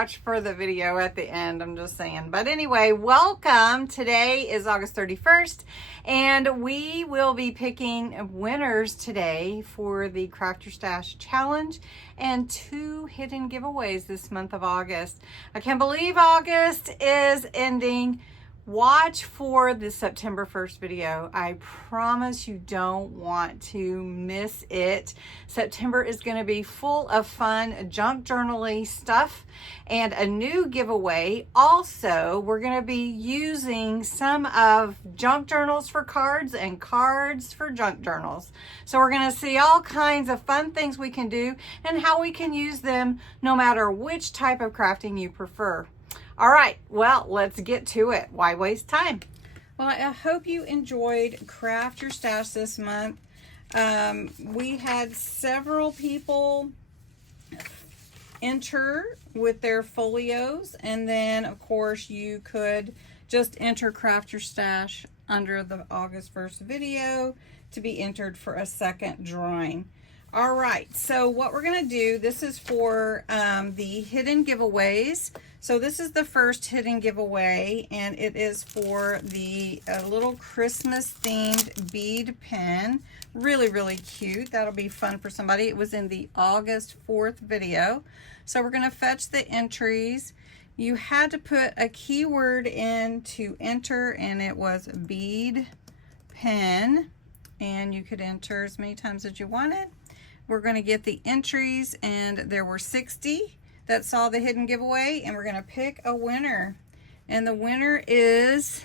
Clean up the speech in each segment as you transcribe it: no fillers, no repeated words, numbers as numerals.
watch for the video at the end, I'm just saying. But anyway, welcome. Today is August 31st, and we will be picking winners today for the Craft Your Stash Challenge and 2 hidden giveaways this month of August. I can't believe August is ending. Watch for the September 1st video. I promise you don't want to miss it. September is going to be full of fun junk journaling stuff and a new giveaway. Also, we're going to be using some of junk journals for cards and cards for junk journals. So we're going to see all kinds of fun things we can do and how we can use them no matter which type of crafting you prefer. All right, well, let's get to it. Why waste time? Well, I hope you enjoyed Craft Your Stash this month. We had several people enter with their folios, and then, of course, you could just enter Craft Your Stash under the August 1st video to be entered for a second drawing. All right, so what we're going to do, this is for the hidden giveaways. So this is the first hidden giveaway, and it is for the little Christmas themed bead pen. Really, really cute. That'll be fun for somebody. It was in the August 4th video. So we're going to fetch the entries. You had to put a keyword in to enter, and it was bead pen, and you could enter as many times as you wanted. We're going to get the entries, and there were 60 that saw the hidden giveaway, and we're going to pick a winner. And the winner is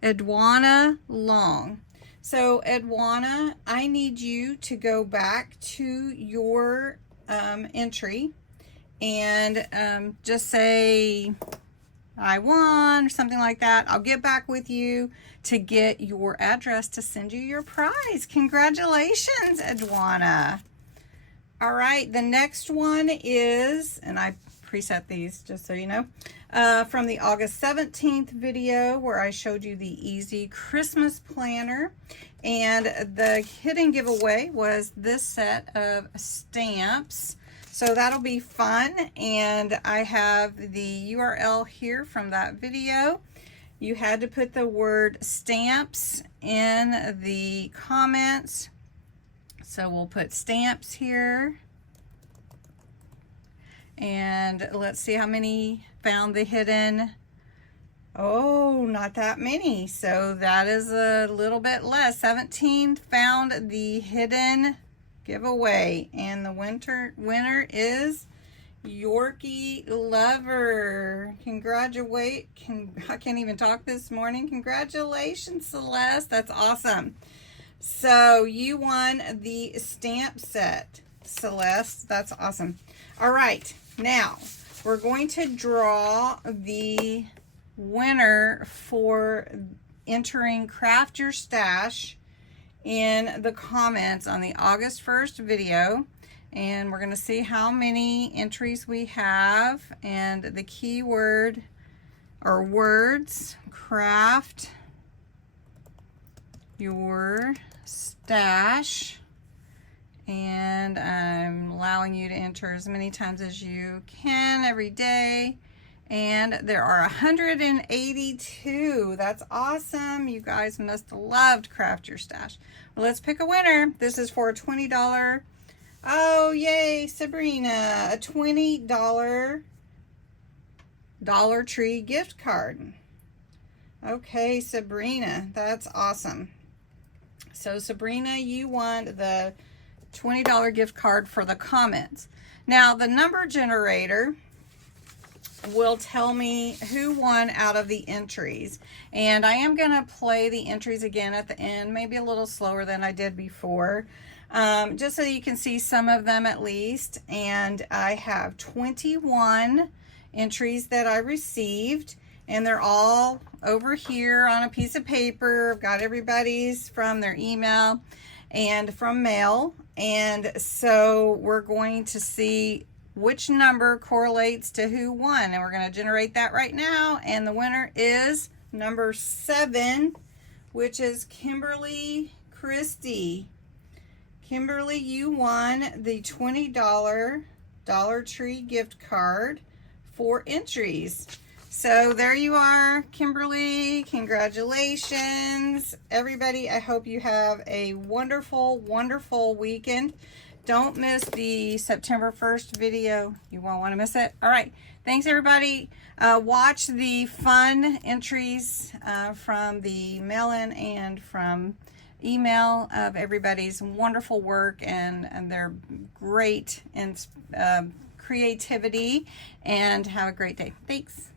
Edwana Long. So Edwana, I need you to go back to your entry and just say I won or something like that. I'll get back with you to get your address to send you your prize. Congratulations, Edwana. All right, the next one is, and I preset these just so you know, from the August 17th video where I showed you the easy Christmas planner. And the hidden giveaway was this set of stamps. So that'll be fun. And I have the URL here from that video. You had to put the word stamps in the comments. So we'll put stamps here. And let's see how many found the hidden. Oh, not that many. So that is a little bit less. 17 found the hidden giveaway. And the winner is Yorkie Lover. I can't even talk this morning. Congratulations, Celeste. That's awesome. So you won the stamp set, Celeste. That's awesome. All right, now we're going to draw the winner for entering Craft Your Stash in the comments on the August 1st video. And we're going to see how many entries we have, and the keyword or words: Craft Your Stash. And I'm allowing you to enter as many times as you can every day. And there are 182. That's awesome. You guys must have loved Craft Your Stash. Well, let's pick a winner. This is for a $20. Oh, yay, Sabrina. A $20 Dollar Tree gift card. Okay, Sabrina. That's awesome. So, Sabrina, you won the $20 gift card for the comments. Now, the number generator will tell me who won out of the entries. And I am going to play the entries again at the end, maybe a little slower than I did before, just so you can see some of them at least. And I have 21 entries that I received, and they're all over here on a piece of paper. I've got everybody's from their email and from mail. And so we're going to see which number correlates to who won, and we're going to generate that right now. And the winner is number 7, which is Kimberly Christie. Kimberly, you won the $20 Dollar Tree gift card 4 entries. So there you are, Kimberly. Congratulations, everybody. I hope you have a wonderful, wonderful weekend. Don't miss the September 1st video. You won't want to miss it. All right. Thanks, everybody. Watch the fun entries from the mail-in and from email of everybody's wonderful work and their great creativity. And have a great day. Thanks.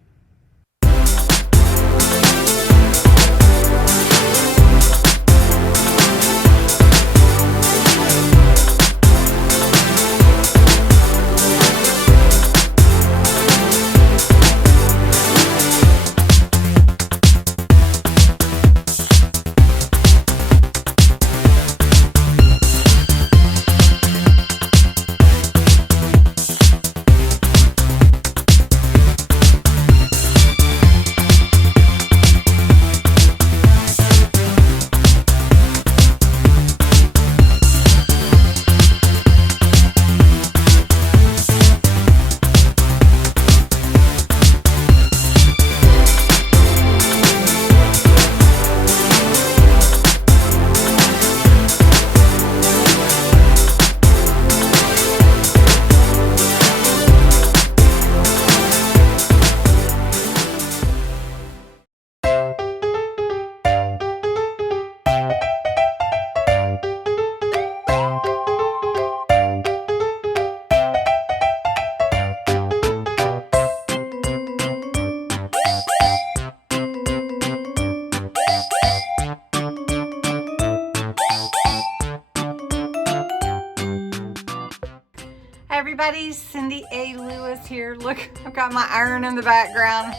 Hi everybody, Cindy A. Lewis here. Look, I've got my iron in the background.